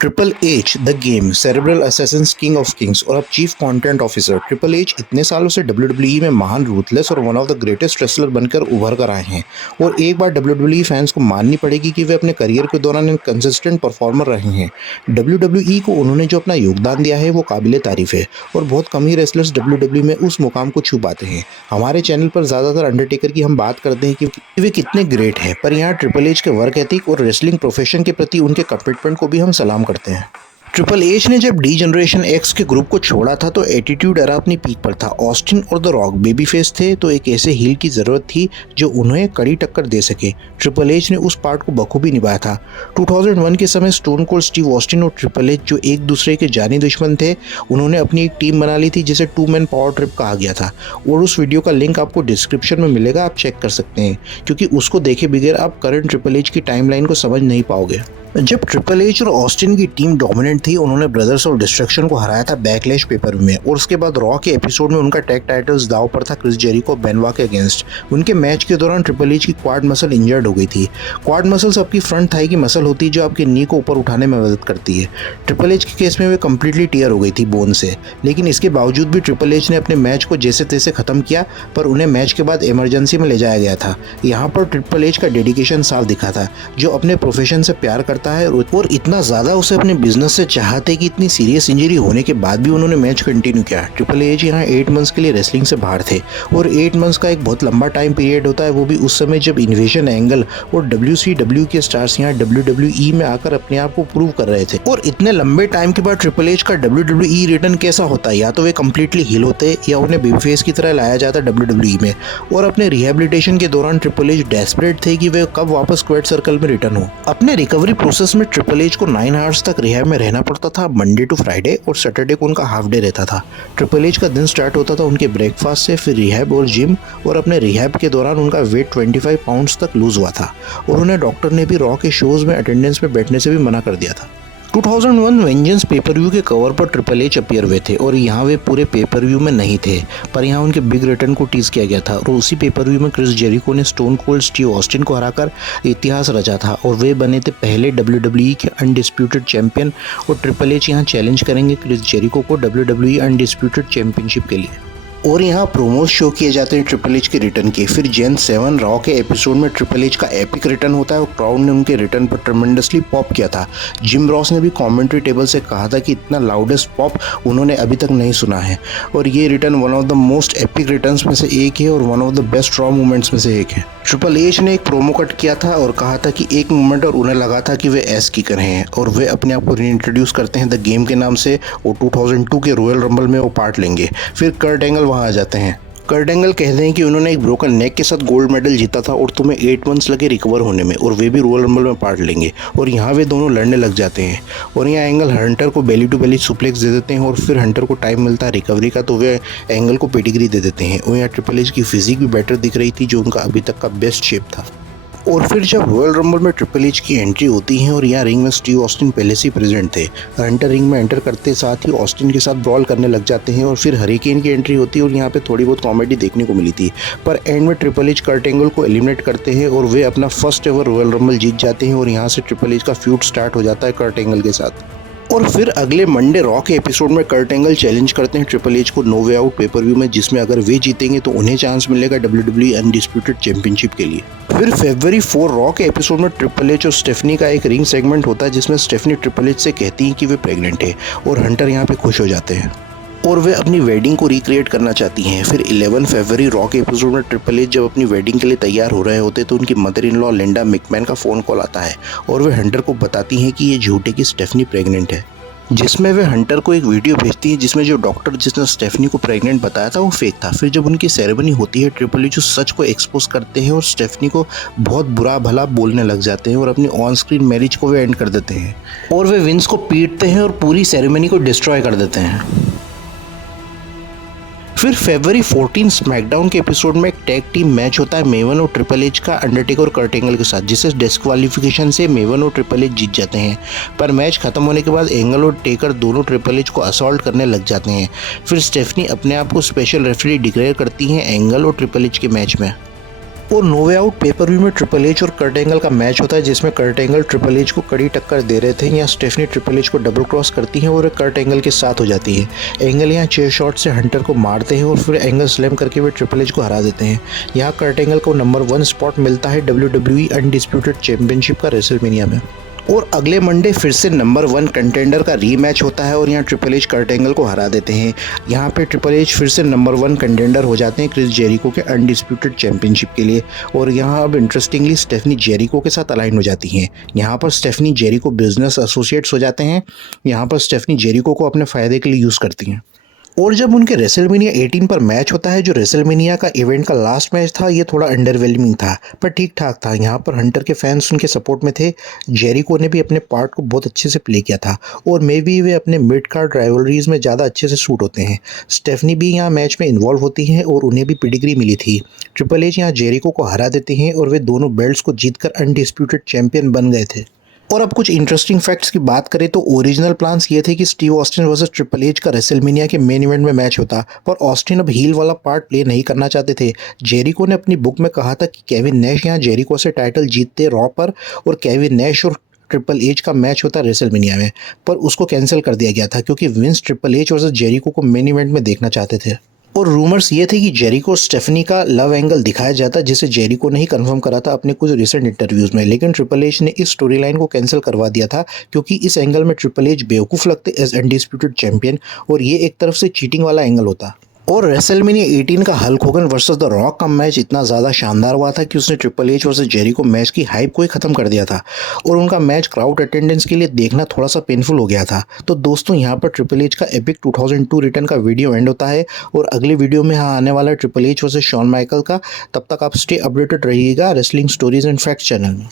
Triple H the game, cerebral Assassin's, king of Kings और अब chief content officer. Triple H इतने सालों से डब्ल्यूडब्ल्यूई में महान, रूथलेस और one of the greatest wrestler बनकर उभर कर आए हैं और एक बार डब्ल्यूडब्ल्यूई फैंस को माननी पड़ेगी कि वे अपने करियर के दौरान एक कंसिस्टेंट परफॉर्मर रहे हैं। डब्ल्यूडब्ल्यूई को उन्होंने जो अपना योगदान दिया है वो काबिले तारीफ है और बहुत कम ही रेसलर्स डब्ल्यूडब्ल्यूई में उस मुकाम को छू पाते हैं। हमारे चैनल पर ज़्यादातर अंडरटेकर की हम बात करते हैं कि वे कितने ग्रेट हैं, पर यहाँ ट्रिपल एच के वर्क एथिक और रेसलिंग प्रोफेशन के प्रति उनके कमिटमेंट को भी हम सलाम करते हैं। ट्रिपल एच ने जब डी जनरेशन एक्स के ग्रुप को छोड़ा था तो एटीट्यूड एरा अपनी पीक पर था। ऑस्टिन और द रॉक बेबी फेस थे, तो एक ऐसे हील की ज़रूरत थी जो उन्हें कड़ी टक्कर दे सके। ट्रिपल एच ने उस पार्ट को बखूबी निभाया था। 2001 के समय स्टोन कोल्ड स्टीव ऑस्टिन और ट्रिपल एच, जो एक दूसरे के जानी दुश्मन थे, उन्होंने अपनी एक टीम बना ली थी जिसे 2 मैन पावर ट्रिप कहा गया था और उस वीडियो का लिंक आपको डिस्क्रिप्शन में मिलेगा, आप चेक कर सकते हैं, क्योंकि उसको देखे बगैर आप करंट ट्रिपल एच की टाइमलाइन को समझ नहीं पाओगे। जब ट्रिपल एच और ऑस्टिन की टीम डोमिनेंट थी, उन्होंने ब्रदर्स ऑफ डिस्ट्रक्शन को हराया था बैकलैश पेपर में और उसके बाद रॉ के एपिसोड में उनका टैग टाइटल्स दांव पर था क्रिस जेरिको बेनवा के अगेंस्ट। उनके मैच के दौरान ट्रिपल एच की क्वाड मसल इंजर्ड हो गई थी। क्वाड मसल्स आपकी फ्रंट थाई की मसल होती है जो आपकी नी को ऊपर उठाने में मदद करती है। ट्रिपल एच के केस में वे कम्प्लीटली टीयर हो गई थी बोन से, लेकिन इसके बावजूद भी ट्रिपल एच ने अपने मैच को जैसे तैसे खत्म किया, पर उन्हें मैच के बाद इमरजेंसी में ले जाया गया था। यहाँ पर ट्रिपल एच का डेडिकेशन साफ दिखा था, जो अपने प्रोफेशन से प्यार करता है और इतना ज़्यादा उसे अपने बिजनेस से चाहते कि इतनी सीरियस इंजरी होने के बाद भी उन्होंने मैच कंटिन्यू किया। ट्रिपल एच यहाँ 8 मंथ्स के लिए रेसलिंग से बाहर थे और 8 मंथ्स का एक बहुत लंबा टाइम पीरियड होता है, वो भी उस समय जब इन्वेजन एंगल और WCW के स्टार्स यहाँ WWE में आकर अपने आप को प्रूव कर रहे थे। और इतने लंबे टाइम के बाद ट्रिपल एच का WWE रिटर्न कैसा होता है, या तो वे कम्प्लीटली हील होते या उन्हें बेबीफेस की तरह लाया जाता WWE में। और अपने रिहेबिलिटेशन के दौरान ट्रिपल एच डेस्परेट थे कि वे कब वापस क्वेट सर्कल में रिटर्न हो। अपने रिकवरी प्रोसेस में ट्रिपल एच को 9 आवर्स तक रिहैब में रहना पड़ता था, मंडे टू फ्राइडे, और सैटरडे को उनका हाफ डे रहता था। ट्रिपल एच का दिन स्टार्ट होता था उनके ब्रेकफास्ट से, फिर रिहैब और जिम, और अपने रिहैब के दौरान उनका वेट 25 पाउंड्स तक लूज हुआ था और उन्हें डॉक्टर ने भी रॉ के शोज में अटेंडेंस में बैठने से भी मना कर दिया था। 2001 वेंजेंस पेपर व्यू के कवर पर ट्रिपल एच अपीयर हुए थे और यहाँ वे पूरे पेपर व्यू में नहीं थे, पर यहाँ उनके बिग रिटर्न को टीज किया गया था और उसी पेपर व्यू में क्रिस जेरिको ने स्टोन कोल्ड स्टीव ऑस्टिन को हराकर इतिहास रचा था और वे बने थे पहले WWE के अनडिस्प्यूटेड चैंपियन। और ट्रिपल एच यहाँ चैलेंज करेंगे क्रिस जेरिको को WWE अनडिस्प्यूटेड चैंपियनशिप के लिए। और यहाँ प्रोमोज शो किए जाते हैं ट्रिपल एच के रिटर्न के। फिर जेन 7 रॉ के एपिसोड में ट्रिपल एच का एपिक रिटर्न होता है और क्राउड ने उनके रिटर्न पर ट्रेमेंडसली पॉप किया था। जिम रॉस ने भी कमेंट्री टेबल से कहा था कि इतना लाउडेस्ट पॉप उन्होंने अभी तक नहीं सुना है और ये return one of the most epic returns में से एक है और one of the best raw movements में से एक है। ट्रिपल एच ने एक प्रोमो कट किया था और कहा था कि एक मोमेंट और उन्हें लगा था कि वे एस की कर रहे हैं और वे अपने आप को रीइंट्रोड्यूस करते हैं द गेम के नाम से और 2002 के रॉयल रंबल में वो पार्ट लेंगे। फिर कर्ट एंगल वहाँ आ जाते हैं। कर्ट एंगल कहते हैं कि उन्होंने एक ब्रोकन नेक के साथ गोल्ड मेडल जीता था और तुम्हें 8 मंथ्स लगे रिकवर होने में और वे भी रॉयल रंबल में पार्ट लेंगे। और यहाँ वे दोनों लड़ने लग जाते हैं और यहाँ एंगल हंटर को बेली टू बेली सुप्लेक्स दे देते हैं और फिर हंटर को टाइम मिलता है रिकवरी का, तो वे एंगल को पेडिग्री दे देते हैं। और यहाँ ट्रिपल एच की फिजिक भी बेटर दिख रही थी, जो उनका अभी तक का बेस्ट शेप था। और फिर जब रॉयल रंबल में ट्रिपल एच की एंट्री होती है और यहाँ रिंग में स्टीव ऑस्टिन पहले से ही प्रेजेंट थे, हंटर रिंग में एंटर करते साथ ही ऑस्टिन के साथ ब्रॉल करने लग जाते हैं और फिर हरिकेन की एंट्री होती है और यहाँ पे थोड़ी बहुत कॉमेडी देखने को मिली थी, पर एंड में ट्रिपल एच कर्ट एंगल को एलिमिनेट करते हैं और वे अपना फर्स्ट एवर रॉयल रंबल जीत जाते हैं और यहाँ से ट्रिपल एच का फ्यूड स्टार्ट हो जाता है कर्ट एंगल के साथ। और फिर अगले मंडे रॉ के एपिसोड में कर्ट एंगल चैलेंज करते हैं ट्रिपल एच को No Way Out pay per view में, जिसमें अगर वे जीतेंगे तो उन्हें चांस मिलेगा WWE अनडिस्प्यूटेड चैंपियनशिप के लिए। फिर फरवरी 4 रॉ के एपिसोड में ट्रिपल एच और स्टेफनी का एक रिंग सेगमेंट होता है जिसमें स्टेफनी ट्रिपल एच से कहती हैं कि वे प्रेग्नेंट है और हंटर यहाँ पे खुश हो जाते हैं और वे अपनी वेडिंग को रिक्रिएट करना चाहती हैं। फिर 11 फरवरी रॉ के एपिसोड में ट्रिपल एच जब अपनी वेडिंग के लिए तैयार हो रहे होते तो उनकी mother in law Linda McMahon का फ़ोन कॉल आता है और वे हंटर को बताती हैं कि ये झूठे की स्टेफनी प्रेग्नेंट है, जिसमें वे हंटर को एक वीडियो भेजती है जिसमें जो डॉक्टर जिसने स्टेफनी को प्रेग्नेंट बताया था वो फेक था। फिर जब उनकी सेरेमनी होती है, ट्रिपल एच उस सच को एक्सपोज करते हैं और स्टेफनी को बहुत बुरा भला बोलने लग जाते हैं और अपनी ऑन स्क्रीन मैरिज को वे एंड कर देते हैं और वे विंस को पीटते हैं और पूरी सेरेमनी को डिस्ट्रॉय कर देते हैं। फिर फरवरी 14 स्मैकडाउन के एपिसोड में एक टैग टीम मैच होता है मेवन और ट्रिपल एच का अंडरटेकर और कर्ट एंगल के साथ, जिसे डिस्क्वालिफिकेशन से मेवन और ट्रिपल एच जीत जाते हैं। पर मैच खत्म होने के बाद एंगल और टेकर दोनों ट्रिपल एच को असॉल्ट करने लग जाते हैं। फिर स्टेफनी अपने आप को स्पेशल रेफरी डिक्लेयर करती हैं एंगल और ट्रिपल एच के मैच में। और No Way Out pay per view में ट्रिपल एच और कर्ट एंगल का मैच होता है, जिसमें कर्ट एंगल ट्रिपल एच को कड़ी टक्कर दे रहे थे। यहाँ स्टेफनी ट्रिपल एच को डबल क्रॉस करती हैं और कर्ट एंगल के साथ हो जाती है। एंगल यहाँ चेयर शॉट से हंटर को मारते हैं और फिर एंगल स्लैम करके वे ट्रिपल एच को हरा देते हैं। यहाँ कर्ट एंगल को नंबर 1 स्पॉट मिलता है WWE अनडिस्प्यूटेड चैंपियनशिप का रेसलमेनिया में। और अगले मंडे फिर से नंबर 1 कंटेंडर का रीमैच होता है और यहाँ ट्रिपल एच कर्ट एंगल को हरा देते हैं। यहाँ पे ट्रिपल एच फिर से नंबर 1 कंटेंडर हो जाते हैं क्रिस जेरिको के अनडिस्प्यूटेड चैंपियनशिप के लिए। और यहाँ अब इंटरेस्टिंगली स्टेफनी जेरिको के साथ अलाइन हो जाती हैं। यहाँ पर स्टेफनी जेरिको बिजनेस एसोसिएट्स हो जाते हैं। यहाँ पर स्टेफनी जेरिको को अपने फ़ायदे के लिए यूज़ करती हैं। और जब उनके रेसलमेनिया 18 पर मैच होता है, जो रेसलमेनिया का इवेंट का लास्ट मैच था, ये थोड़ा अंडरवेलमिंग था पर ठीक ठाक था। यहाँ पर हंटर के फैंस उनके सपोर्ट में थे। जेरिको ने भी अपने पार्ट को बहुत अच्छे से प्ले किया था और मे भी वे अपने मिड कार्ड राइवलरीज में ज़्यादा अच्छे से सूट होते हैं। स्टेफनी भी यहाँ मैच में इन्वॉल्व होती हैं और उन्हें भी पेडिग्री मिली थी। ट्रिपल एच यहाँ जेरिको को हरा देते हैं और वे दोनों बेल्ट्स को जीतकर अनडिस्प्यूटेड चैंपियन बन गए थे। और अब कुछ इंटरेस्टिंग फैक्ट्स की बात करें तो ओरिजिनल प्लान्स ये थे कि Steve Austin versus triple H का रेसलमेनिया के मेन इवेंट में मैच होता, पर ऑस्टिन अब हील वाला पार्ट प्ले नहीं करना चाहते थे। जेरिको ने अपनी बुक में कहा था कि केविन नैश यहाँ जेरिको से टाइटल जीतते रॉ पर और केविन नैश और ट्रिपल एच का मैच होता रेसलमेनिया में, पर उसको कैंसिल कर दिया गया था क्योंकि Vince Triple H versus Jericho को मेन इवेंट में देखना चाहते थे। और रूमर्स ये थे कि जेरिको स्टेफनी का लव एंगल दिखाया जाता, जिसे जेरिको ने ही कंफर्म करा था अपने कुछ रिसेंट इंटरव्यूज़ में। लेकिन ट्रिपल एच ने इस स्टोरी लाइन को कैंसिल करवा दिया था क्योंकि इस एंगल में ट्रिपल एच बेवकूफ़ लगते एज अनडिस्प्यूटेड चैंपियन और ये एक तरफ से चीटिंग वाला एंगल होता। और रेसलमेनिया 18 का Hulk Hogan versus the rock का मैच इतना ज़्यादा शानदार हुआ था कि उसने triple H versus Jericho match की हाइप को ही ख़त्म कर दिया था और उनका मैच क्राउड अटेंडेंस के लिए देखना थोड़ा सा पेनफुल हो गया था। तो दोस्तों, यहाँ पर ट्रिपल एच का एपिक 2002 रिटर्न का वीडियो एंड होता है और अगले वीडियो में यहाँ आने वाला है Triple H versus Shawn Michael का। तब तक आप स्टे अपडेटेड रहिएगा wrestling stories and facts channel में।